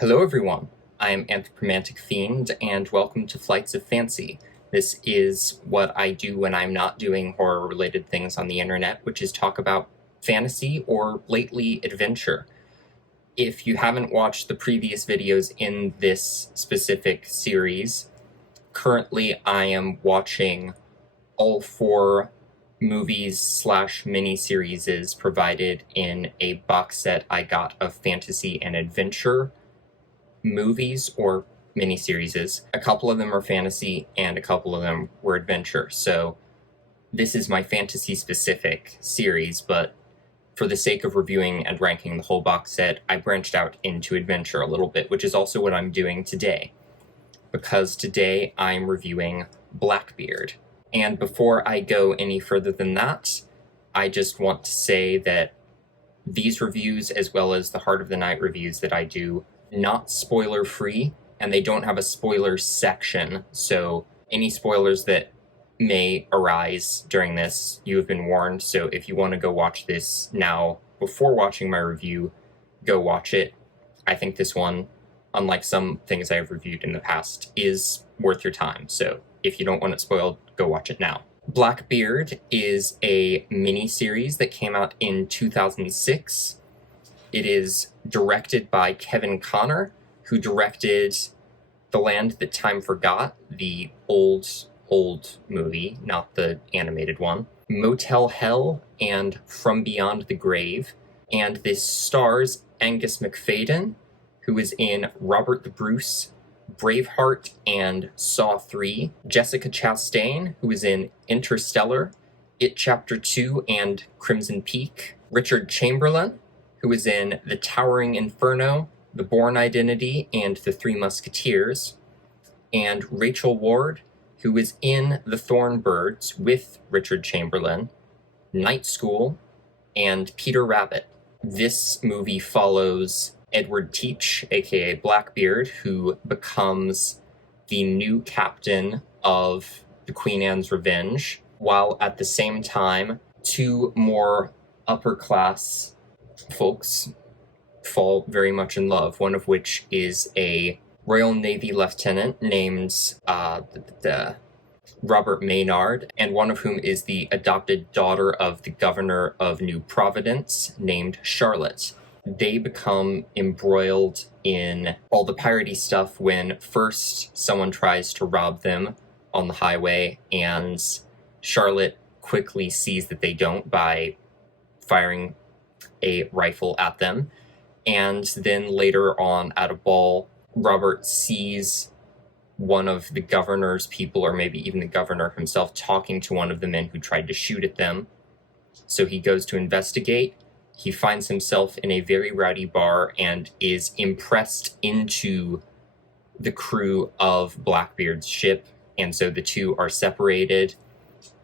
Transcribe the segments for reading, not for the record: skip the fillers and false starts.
Hello everyone, I am Anthropomantic Fiend, and welcome to Flights of Fancy. This is what I do when I'm not doing horror-related things on the internet, which is talk about fantasy or lately adventure. If you haven't watched the previous videos in this specific series, currently I am watching all 4 movies/miniseries provided in a box set I got of fantasy and adventure movies or miniseries. A couple of them are fantasy and a couple of them were adventure. So this is my fantasy specific series, but for the sake of reviewing and ranking the whole box set, I branched out into adventure a little bit, which is also what I'm doing today. Because today I'm reviewing Blackbeard. And before I go any further than that, I just want to say that these reviews, as well as the Heart of the Night reviews that I do, not spoiler free, and they don't have a spoiler section, so any spoilers that may arise during this, you have been warned. So if you want to go watch this now before watching my review, go watch it. I think this one, unlike some things I've reviewed in the past, is worth your time. So if you don't want it spoiled, go watch it now. Blackbeard is a mini-series that came out in 2006. It is directed by Kevin Connor, who directed The Land That Time Forgot, the old movie, not the animated one, Motel Hell, and From Beyond the Grave. And this stars Angus McFadden, who is in Robert the Bruce, Braveheart, and Saw 3, Jessica Chastain, who is in Interstellar, It Chapter 2, and Crimson Peak, Richard Chamberlain, who is in The Towering Inferno, The Bourne Identity, and The Three Musketeers, and Rachel Ward, who is in The Thornbirds with Richard Chamberlain, Night School, and Peter Rabbit. This movie follows Edward Teach, aka Blackbeard, who becomes the new captain of the Queen Anne's Revenge, while at the same time, 2 more upper-class folks fall very much in love, one of which is a Royal Navy lieutenant named Robert Maynard, and one of whom is the adopted daughter of the governor of New Providence named Charlotte. They become embroiled in all the piratey stuff when first someone tries to rob them on the highway, and Charlotte quickly sees that they don't by firing a rifle at them. And then later on at a ball, Robert sees one of the governor's people, or maybe even the governor himself, talking to one of the men who tried to shoot at them. So he goes to investigate. He finds himself in a very rowdy bar and is impressed into the crew of Blackbeard's ship, and so the two are separated,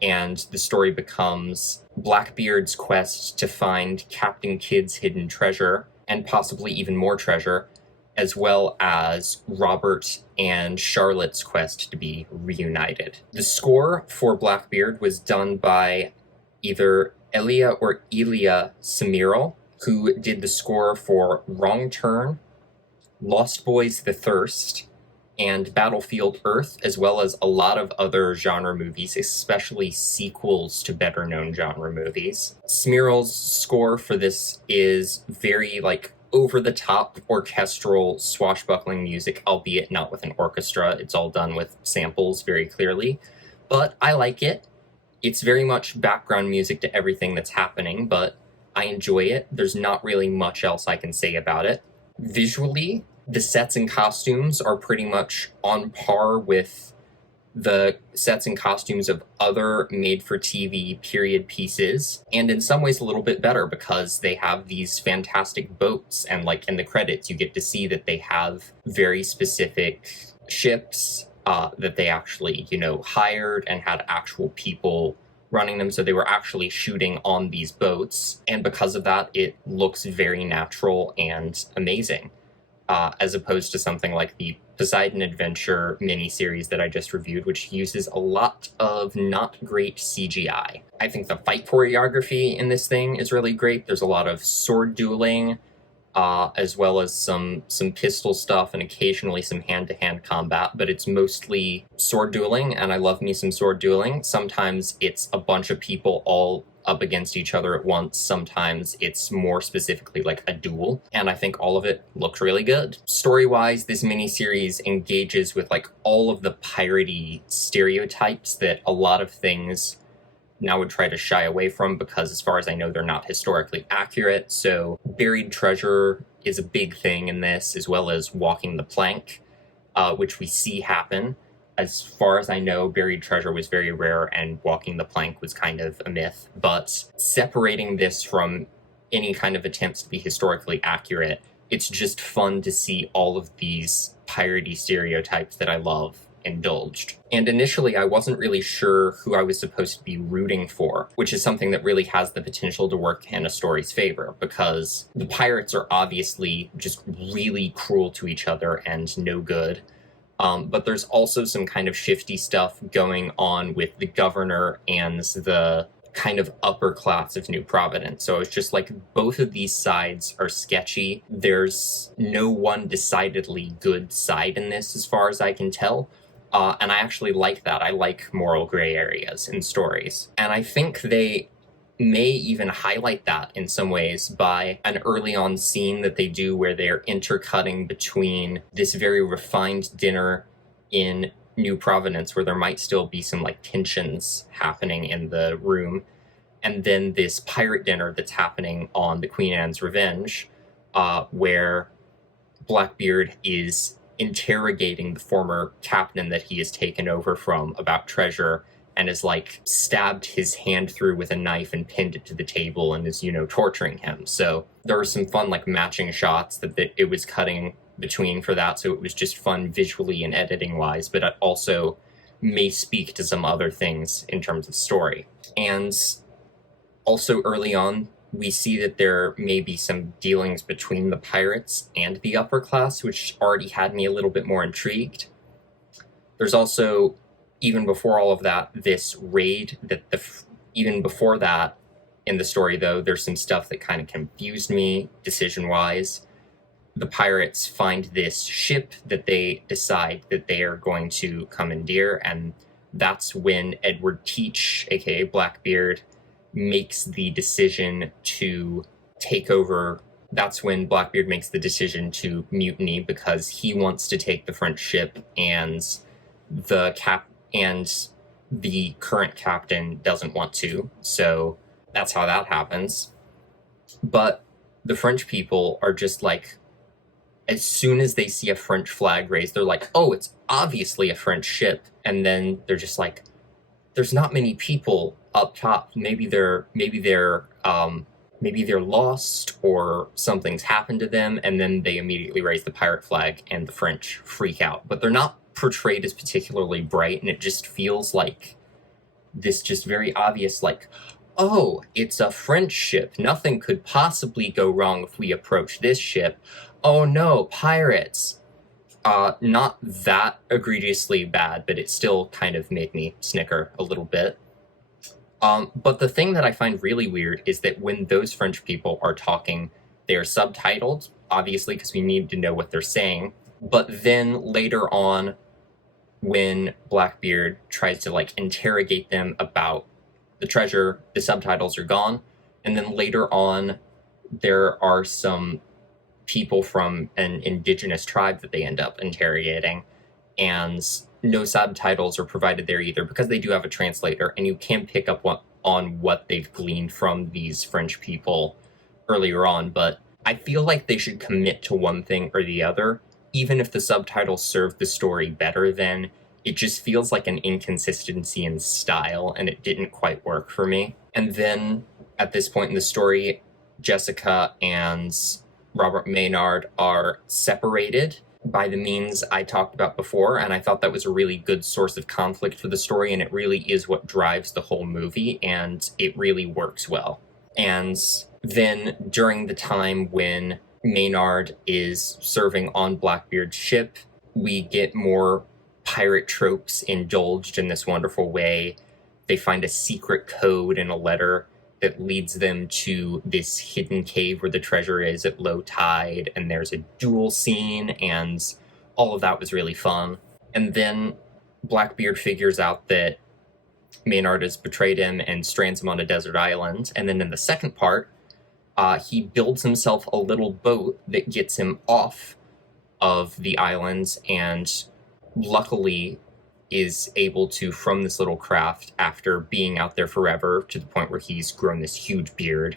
and the story becomes Blackbeard's quest to find Captain Kidd's hidden treasure, and possibly even more treasure, as well as Robert and Charlotte's quest to be reunited. The score for Blackbeard was done by either Elia or Elia Samiral, who did the score for Wrong Turn, Lost Boys: The Thirst, and Battlefield Earth, as well as a lot of other genre movies, especially sequels to better-known genre movies. Smiral's score for this is very, over-the-top orchestral swashbuckling music, albeit not with an orchestra. It's all done with samples very clearly, but I like it. It's very much background music to everything that's happening, but I enjoy it. There's not really much else I can say about it. Visually, the sets and costumes are pretty much on par with the sets and costumes of other made-for-TV period pieces, and in some ways a little bit better because they have these fantastic boats, and in the credits you get to see that they have very specific ships that they actually, hired and had actual people running them, so they were actually shooting on these boats, and because of that it looks very natural and amazing. As opposed to something like the Poseidon Adventure miniseries that I just reviewed, which uses a lot of not great CGI. I think the fight choreography in this thing is really great. There's a lot of sword dueling, as well as some pistol stuff and occasionally some hand-to-hand combat, but it's mostly sword dueling, and I love me some sword dueling. Sometimes it's a bunch of people all up against each other at once. Sometimes it's more specifically like a duel, and I think all of it looks really good. Story-wise, this miniseries engages with like all of the piratey stereotypes that a lot of things now would try to shy away from, because as far as I know, they're not historically accurate. So buried treasure is a big thing in this, as well as walking the plank, which we see happen. As far as I know, buried treasure was very rare and walking the plank was kind of a myth. But separating this from any kind of attempts to be historically accurate, it's just fun to see all of these piratey stereotypes that I love indulged. And initially, I wasn't really sure who I was supposed to be rooting for, which is something that really has the potential to work in a story's favor, because the pirates are obviously just really cruel to each other and no good. But there's also some kind of shifty stuff going on with the governor and the kind of upper class of New Providence. So it's just like both of these sides are sketchy. There's no one decidedly good side in this, as far as I can tell. And I actually like that. I like moral gray areas in stories. And I think they may even highlight that in some ways by an early on scene that they do where they're intercutting between this very refined dinner in New Providence, where there might still be some like tensions happening in the room, and then this pirate dinner that's happening on the Queen Anne's Revenge, where Blackbeard is interrogating the former captain that he has taken over from about treasure, and has like stabbed his hand through with a knife and pinned it to the table and is, torturing him. So there were some fun like matching shots that it was cutting between for that, so it was just fun visually and editing wise, but it also may speak to some other things in terms of story. And also early on, we see that there may be some dealings between the pirates and the upper class, which already had me a little bit more intrigued. There's also, even before all of that, this raid that even before that in the story, though, there's some stuff that kind of confused me decision-wise. The pirates find this ship that they decide that they are going to commandeer, and that's when Edward Teach, aka Blackbeard, makes the decision to take over. That's when Blackbeard makes the decision to mutiny, because he wants to take the French ship, and the current captain doesn't want to. So that's how that happens. But the French people are just like, as soon as they see a French flag raised, they're like, oh, it's obviously a French ship. And then they're just like, there's not many people up top. Maybe they're lost or something's happened to them. And then they immediately raise the pirate flag and the French freak out. But they're not portrayed as particularly bright, and it just feels like this just very obvious, like, oh, it's a French ship. Nothing could possibly go wrong if we approach this ship. Oh no, pirates. Not that egregiously bad, but it still kind of made me snicker a little bit. But the thing that I find really weird is that when those French people are talking, they are subtitled, obviously, because we need to know what they're saying. But then later on, when Blackbeard tries to like interrogate them about the treasure, the subtitles are gone. And then later on, there are some people from an indigenous tribe that they end up interrogating, and no subtitles are provided there either, because they do have a translator, and you can pick up on what they've gleaned from these French people earlier on. But I feel like they should commit to one thing or the other. Even if the subtitles serve the story better, then it just feels like an inconsistency in style, and it didn't quite work for me. And then at this point in the story, Jessica and Robert Maynard are separated by the means I talked about before, and I thought that was a really good source of conflict for the story, and it really is what drives the whole movie, and it really works well. And then during the time when Maynard is serving on Blackbeard's ship, we get more pirate tropes indulged in this wonderful way. They find a secret code in a letter that leads them to this hidden cave where the treasure is at low tide, and there's a duel scene, and all of that was really fun. And then Blackbeard figures out that Maynard has betrayed him and strands him on a desert island. And then in the second part, he builds himself a little boat that gets him off of the islands, and luckily is able to, from this little craft, after being out there forever to the point where he's grown this huge beard,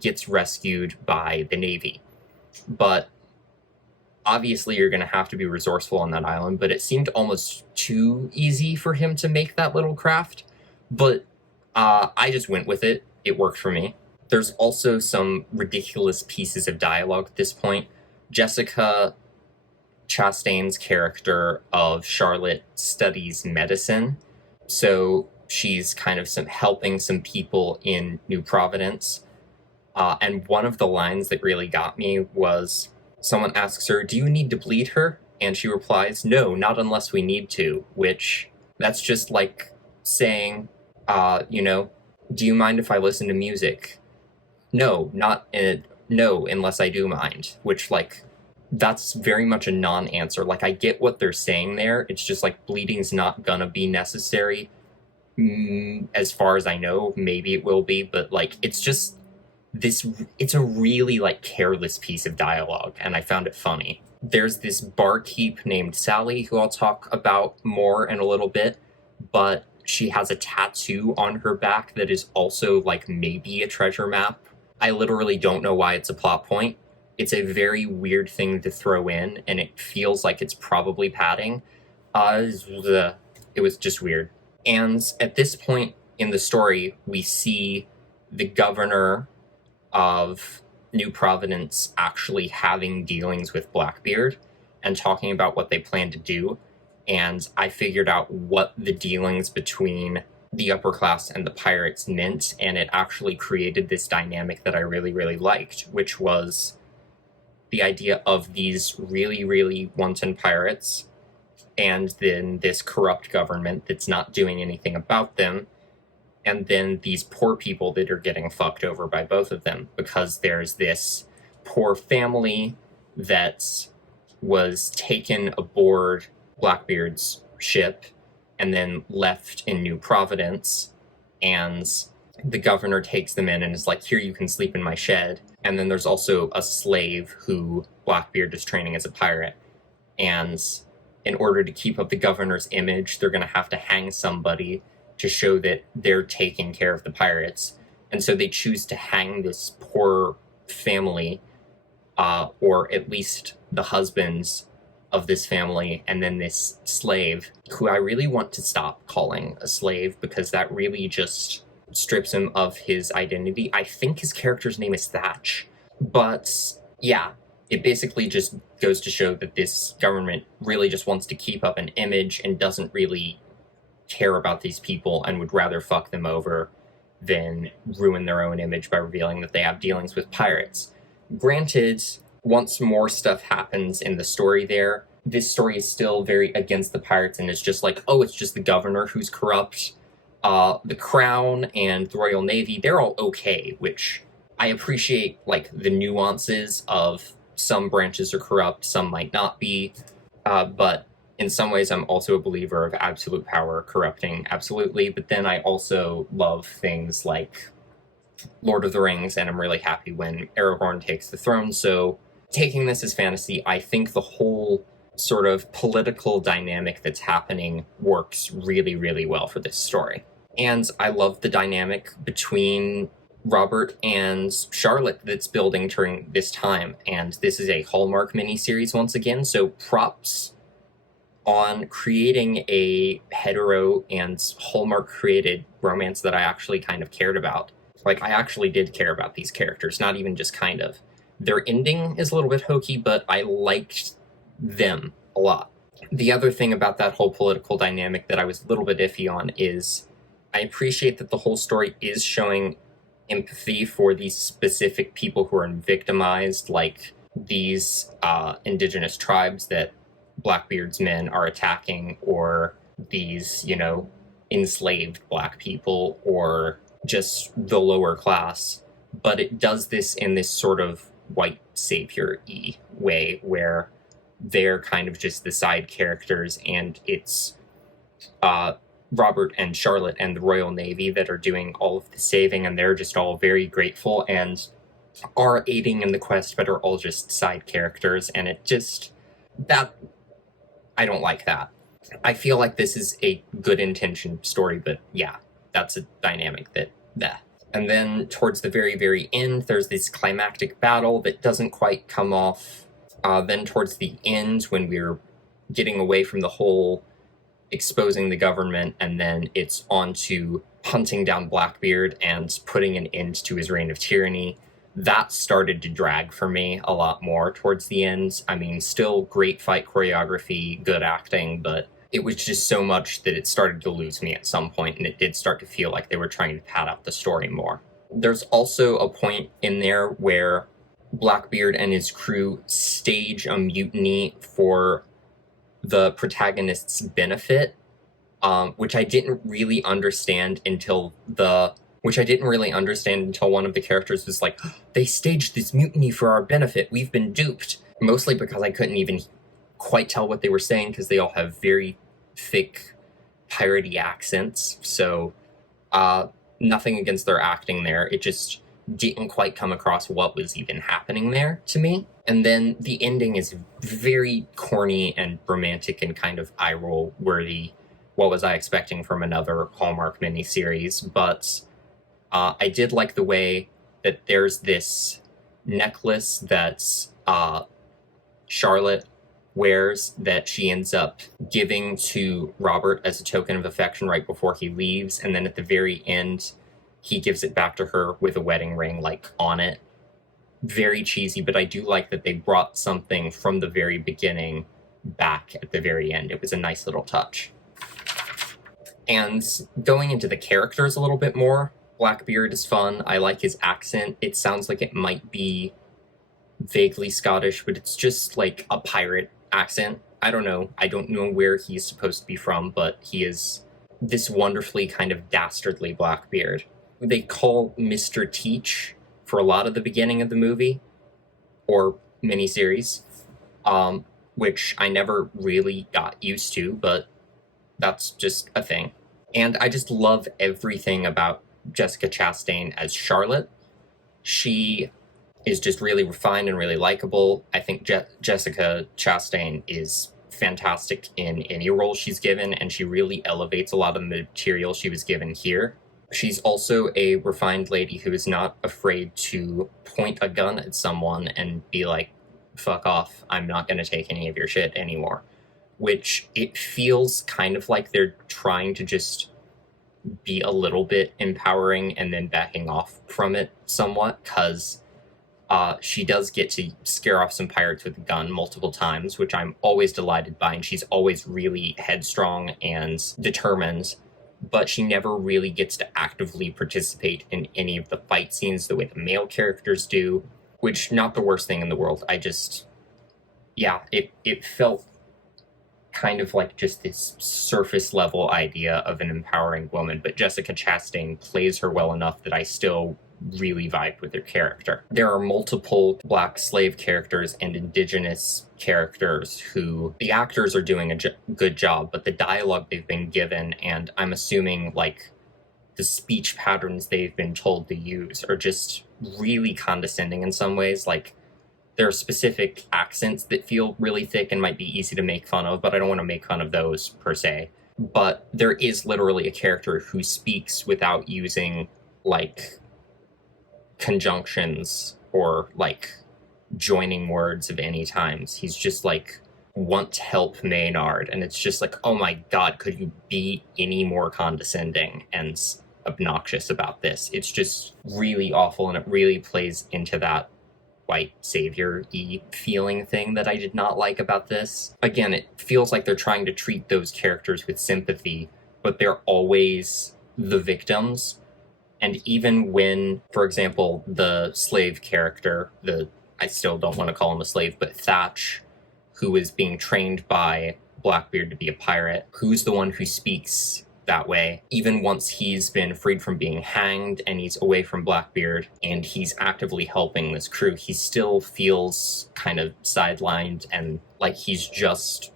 gets rescued by the Navy. But obviously you're going to have to be resourceful on that island, but it seemed almost too easy for him to make that little craft. But I just went with it. It worked for me. There's also some ridiculous pieces of dialogue at this point. Jessica Chastain's character of Charlotte studies medicine, so she's kind of helping some people in New Providence. And one of the lines that really got me was, someone asks her, "Do you need to bleed her?" And she replies, "No, not unless we need to," which, that's just like saying, "Do you mind if I listen to music?" No, no, unless I do mind, which, like, that's very much a non-answer. Like, I get what they're saying there. It's just like, bleeding's not gonna be necessary. As far as I know, maybe it will be, but like, it's just it's a really like careless piece of dialogue, and I found it funny. There's this barkeep named Sally, who I'll talk about more in a little bit, but she has a tattoo on her back that is also like maybe a treasure map. I literally don't know why it's a plot point. It's a very weird thing to throw in, and it feels like it's probably padding. It was just weird. And at this point in the story, we see the governor of New Providence actually having dealings with Blackbeard and talking about what they plan to do. And I figured out what the dealings between the upper class and the pirates meant, and it actually created this dynamic that I really, really liked, which was the idea of these really, really wanton pirates and then this corrupt government that's not doing anything about them, and then these poor people that are getting fucked over by both of them, because there's this poor family that was taken aboard Blackbeard's ship and then left in New Providence, and the governor takes them in and is like, "Here, you can sleep in my shed." And then there's also a slave who Blackbeard is training as a pirate, and in order to keep up the governor's image, they're going to have to hang somebody to show that they're taking care of the pirates. And so they choose to hang this poor family, or at least the husbands of this family, and then this slave, who I really want to stop calling a slave, because that really just strips him of his identity. I think his character's name is Thatch. But yeah, it basically just goes to show that this government really just wants to keep up an image and doesn't really care about these people, and would rather fuck them over than ruin their own image by revealing that they have dealings with pirates. Granted, once more stuff happens in the story there, this story is still very against the pirates, and it's just like, oh, it's just the governor who's corrupt. The Crown and the Royal Navy, they're all okay, which I appreciate, like, the nuances of some branches are corrupt, some might not be, but in some ways I'm also a believer of absolute power corrupting absolutely, but then I also love things like Lord of the Rings, and I'm really happy when Aragorn takes the throne. So taking this as fantasy, I think the whole sort of political dynamic that's happening works really, really well for this story. And I love the dynamic between Robert and Charlotte that's building during this time. And this is a Hallmark miniseries once again, so props on creating a hetero and Hallmark created romance that I actually kind of cared about. Like, I actually did care about these characters, not even just kind of. Their ending is a little bit hokey, but I liked them a lot. The other thing about that whole political dynamic that I was a little bit iffy on is I appreciate that the whole story is showing empathy for these specific people who are victimized, like these indigenous tribes that Blackbeard's men are attacking, or these, enslaved black people, or just the lower class, but it does this in this sort of white savior-y way where they're kind of just the side characters, and it's Robert and Charlotte and the Royal Navy that are doing all of the saving, and they're just all very grateful and are aiding in the quest, but are all just side characters, and it just, that, I don't like that. I feel like this is a good intentioned story, but yeah, that's a dynamic that, bleh. And then towards the very, very end, there's this climactic battle that doesn't quite come off. Then towards the end, when we're getting away from the whole exposing the government, and then it's on to hunting down Blackbeard and putting an end to his reign of tyranny, that started to drag for me a lot more towards the end. I mean, still great fight choreography, good acting, but it was just so much that it started to lose me at some point, and it did start to feel like they were trying to pad out the story more. There's also a point in there where Blackbeard and his crew stage a mutiny for the protagonist's benefit, which I didn't really understand until one of the characters was like, they staged this mutiny for our benefit, we've been duped. Mostly because I couldn't even quite tell what they were saying, because they all have very thick piratey accents, so nothing against their acting there, it just didn't quite come across what was even happening there to me. And then the ending is very corny and romantic and kind of eye-roll worthy. What was I expecting from another Hallmark miniseries? But I did like the way that there's this necklace that's Charlotte wears that she ends up giving to Robert as a token of affection right before he leaves, and then at the very end he gives it back to her with a wedding ring like on it. Very cheesy, but I do like that they brought something from the very beginning back at the very end. It was a nice little touch. And going into the characters a little bit more, Blackbeard is fun. I like his accent. It sounds like it might be vaguely Scottish, but it's just like a pirate accent. I don't know. I don't know where he's supposed to be from, but he is this wonderfully kind of dastardly Blackbeard. They call Mr. Teach for a lot of the beginning of the movie, or miniseries, which I never really got used to, but that's just a thing. And I just love everything about Jessica Chastain as Charlotte. She is just really refined and really likable. I think Jessica Chastain is fantastic in any role she's given, and she really elevates a lot of the material she was given here. She's also a refined lady who is not afraid to point a gun at someone and be like, fuck off, I'm not going to take any of your shit anymore. Which it feels kind of like they're trying to just be a little bit empowering and then backing off from it somewhat, because she does get to scare off some pirates with a gun multiple times, which I'm always delighted by, and she's always really headstrong and determined, but she never really gets to actively participate in any of the fight scenes the way the male characters do, which, not the worst thing in the world. It felt kind of like just this surface level idea of an empowering woman, but Jessica Chastain plays her well enough that I still really vibed with her character. There are multiple Black slave characters and Indigenous characters who the actors are doing a good job, but the dialogue they've been given, and I'm assuming like the speech patterns they've been told to use, are just really condescending in some ways. Like, there are specific accents that feel really thick and might be easy to make fun of, but I don't want to make fun of those per se. But there is literally a character who speaks without using like conjunctions or like joining words of any times. He's just like, want help Maynard, and it's just like, oh my god, could you be any more condescending and obnoxious about this? It's just really awful, and it really plays into that white savior-y feeling thing that I did not like about this. Again, it feels like they're trying to treat those characters with sympathy, but they're always the victims. And even when, for example, the slave character, I still don't want to call him a slave, but Thatch, who is being trained by Blackbeard to be a pirate, who's the one who speaks that way. Even once he's been freed from being hanged and he's away from Blackbeard and he's actively helping this crew, he still feels kind of sidelined and like he's just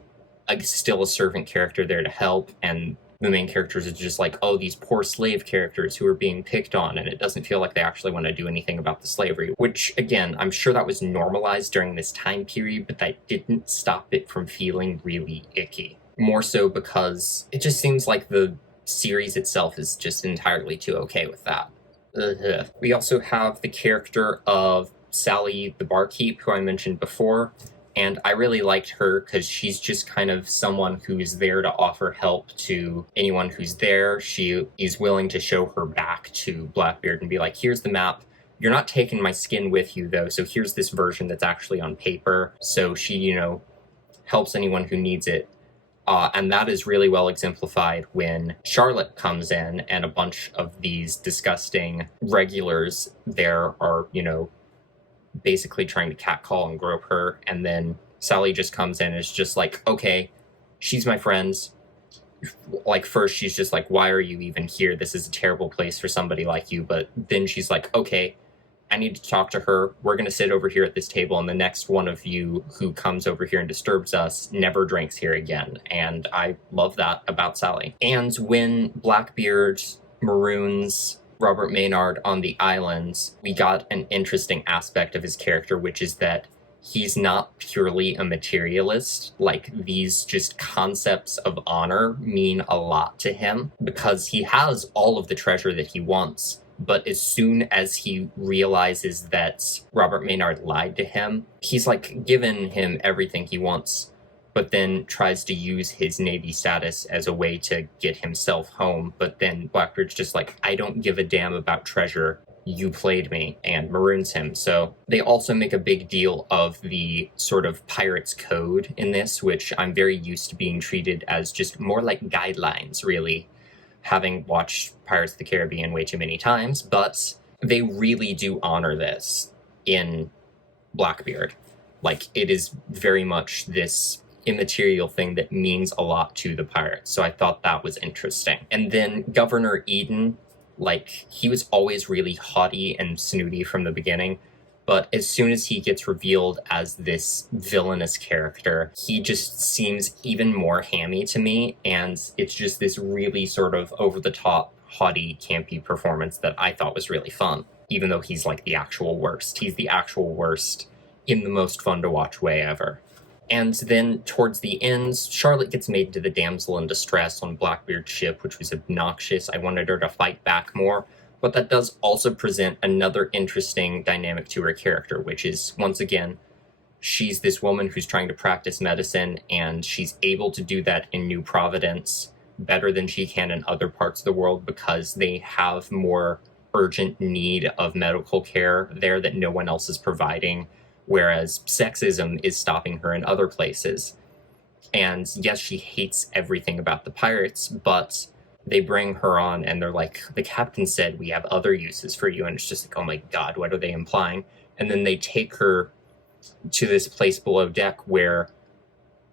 still a servant character there to help, and the main characters are just like, oh, these poor slave characters who are being picked on, and it doesn't feel like they actually want to do anything about the slavery, which, again, I'm sure that was normalized during this time period, but that didn't stop it from feeling really icky. More so because it just seems like the series itself is just entirely too okay with that. Ugh. We also have the character of Sally the barkeep, who I mentioned before, and I really liked her because she's just kind of someone who's there to offer help to anyone who's there. She is willing to show her back to Blackbeard and be like, here's the map. You're not taking my skin with you, though, so here's this version that's actually on paper. So she, helps anyone who needs it. And that is really well exemplified when Charlotte comes in and a bunch of these disgusting regulars there are, basically trying to catcall and grope her, and then Sally just comes in and is just like, okay, she's my friend. Like, first she's just like, why are you even here? This is a terrible place for somebody like you. But then she's like, okay, I need to talk to her. We're going to sit over here at this table, and the next one of you who comes over here and disturbs us never drinks here again. And I love that about Sally. And when Blackbeard maroons Robert Maynard on the islands, we got an interesting aspect of his character, which is that he's not purely a materialist. Like, these just concepts of honor mean a lot to him because he has all of the treasure that he wants. But as soon as he realizes that Robert Maynard lied to him, he's like given him everything he wants, but then tries to use his Navy status as a way to get himself home. But then Blackbeard's just like, I don't give a damn about treasure. You played me, and maroons him. So they also make a big deal of the sort of pirate's code in this, which I'm very used to being treated as just more like guidelines, really, having watched Pirates of the Caribbean way too many times. But they really do honor this in Blackbeard. Like, it is very much this immaterial thing that means a lot to the pirates. So I thought that was interesting. And then Governor Eden, like, he was always really haughty and snooty from the beginning, but as soon as he gets revealed as this villainous character, he just seems even more hammy to me, and it's just this really sort of over-the-top, haughty, campy performance that I thought was really fun, even though he's like the actual worst. He's the actual worst in the most fun-to-watch way ever. And then towards the end, Charlotte gets made into the damsel in distress on Blackbeard's ship, which was obnoxious. I wanted her to fight back more, but that does also present another interesting dynamic to her character, which is, once again, she's this woman who's trying to practice medicine, and she's able to do that in New Providence better than she can in other parts of the world because they have more urgent need of medical care there that no one else is providing, whereas sexism is stopping her in other places. And yes, she hates everything about the pirates, but they bring her on and they're like, the captain said we have other uses for you, and it's just like, oh my god, what are they implying? And then they take her to this place below deck where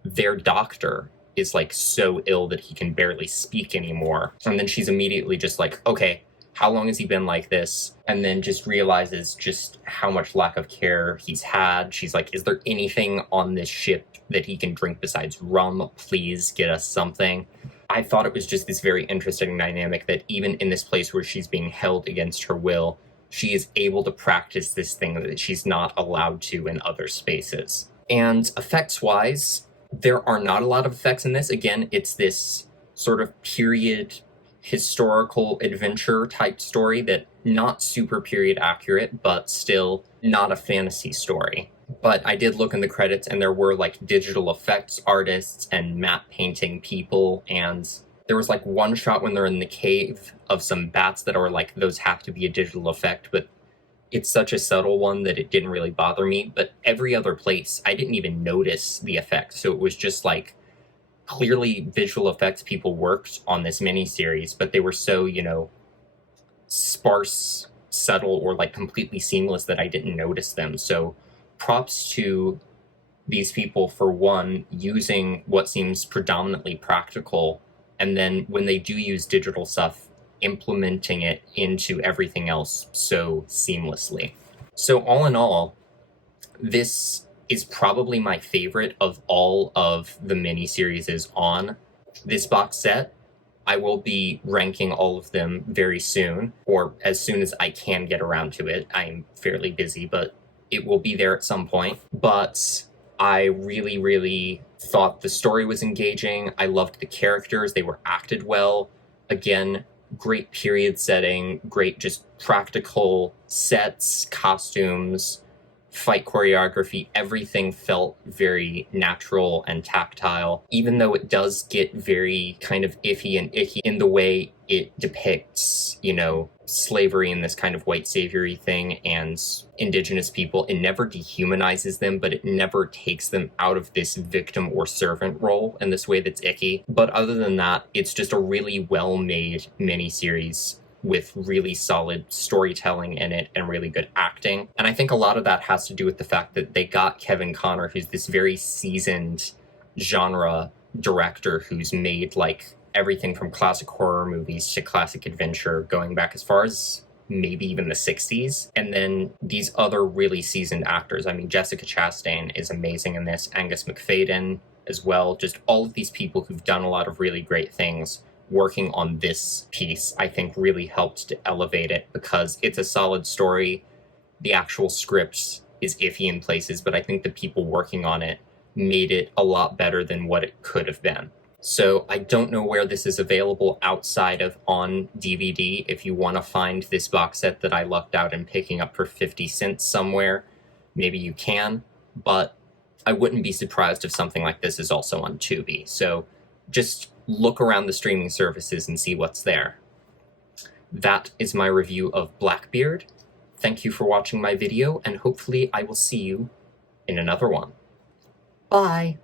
their doctor is like so ill that he can barely speak anymore. And then she's immediately just like, okay, how long has he been like this? And then just realizes just how much lack of care he's had. She's like, is there anything on this ship that he can drink besides rum? Please get us something. I thought it was just this very interesting dynamic that even in this place where she's being held against her will, she is able to practice this thing that she's not allowed to in other spaces. And effects-wise, there are not a lot of effects in this. Again, it's this sort of period historical adventure type story that not super period accurate, but still not a fantasy story. But I did look in the credits and there were like digital effects artists and map painting people, and there was like one shot when they're in the cave of some bats that are like, those have to be a digital effect, but it's such a subtle one that it didn't really bother me. But every other place, I didn't even notice the effect. So it was just like, clearly visual effects people worked on this miniseries, but they were so, sparse, subtle, or like completely seamless that I didn't notice them. So props to these people for, one, using what seems predominantly practical And then when they do use digital stuff, implementing it into everything else so seamlessly. So all in all, this is probably my favorite of all of the miniseries on this box set. I will be ranking all of them very soon, or as soon as I can get around to it. I'm fairly busy, but it will be there at some point. But I really, really thought the story was engaging. I loved the characters. They were acted well. Again, great period setting, great just practical sets, costumes, fight choreography. Everything felt very natural and tactile, even though it does get very kind of iffy and icky in the way it depicts, slavery and this kind of white saviory thing and indigenous people. It never dehumanizes them, but it never takes them out of this victim or servant role in this way that's icky. But other than that, it's just a really well-made miniseries with really solid storytelling in it and really good acting. And I think a lot of that has to do with the fact that they got Kevin Connor, who's this very seasoned genre director who's made everything from classic horror movies to classic adventure, going back as far as maybe even the 60s. And then these other really seasoned actors. I mean, Jessica Chastain is amazing in this, Angus McFadden as well. Just all of these people who've done a lot of really great things working on this piece, I think really helped to elevate it, because it's a solid story. The actual script is iffy in places, but I think the people working on it made it a lot better than what it could have been. So I don't know where this is available outside of on DVD. If you want to find this box set that I lucked out in picking up for 50 cents somewhere, maybe you can, but I wouldn't be surprised if something like this is also on Tubi. So just look around the streaming services and see what's there. That is my review of Blackbeard. Thank you for watching my video, and hopefully I will see you in another one. Bye!